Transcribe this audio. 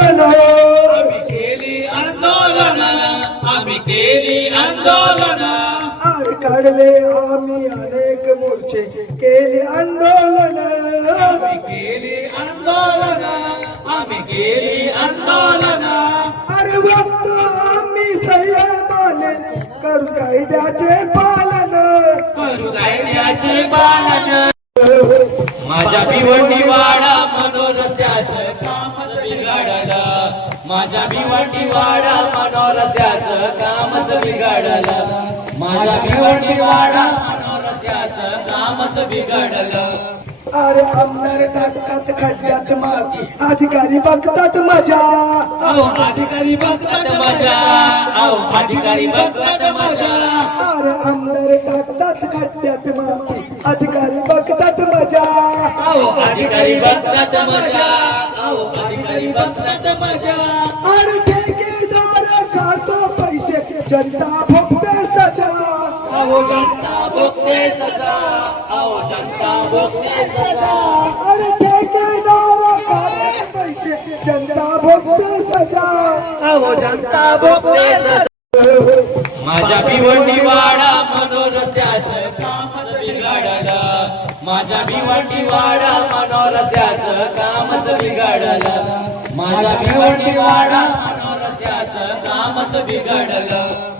आम्ही केली आंदोलन आम्ही केली आंदोलन. आम्ही काढले आम्ही अनेक मोर्चे केले आंदोलन. आम्ही केली आंदोलन आम्ही केली आंदोलन. अरे बघतो आम्ही संयमाने करू कायद्याचे पालन. करू कायद्याचे पालन. माझ्या भिवंडी वाडा मनोरस्याचं कामच बिघडलं. माझ्या भिवंडी वाडा मनोरस्याचं कामच बिघडलं. माझ्या भिवंडी वाडा मनोरस्याचं कामच बिघडलं. अरे आमदार टाकतात खड्ड्यात माती अधिकारी बघतात मजा. अहो अधिकारी बघतात मजा. अहो अधिकारी बघतात मजा. अधिकारी बघतात मजा. अहो अधिकारी बघतात मजा. अहो अधिकारी बघतात मजा. अरे ठेकेदार खातो पैसे. जनता भोगते सजा. अहो जनता भोगते सजा. अहो जनता भोगते सजा. अरे ठेकेदार खातो पैसे. जनता भोगते सजा. अहो जनता भोगते सजा. माझ्या भिवंडी वाडा मनोरस्याचं बिघडलं. माझ्या भिवंडी वाडा मनोरस्याचं कामच बिघडलं. माझ्या भिवंडी वाडा मनोरस्याचं कामच बिघडलं.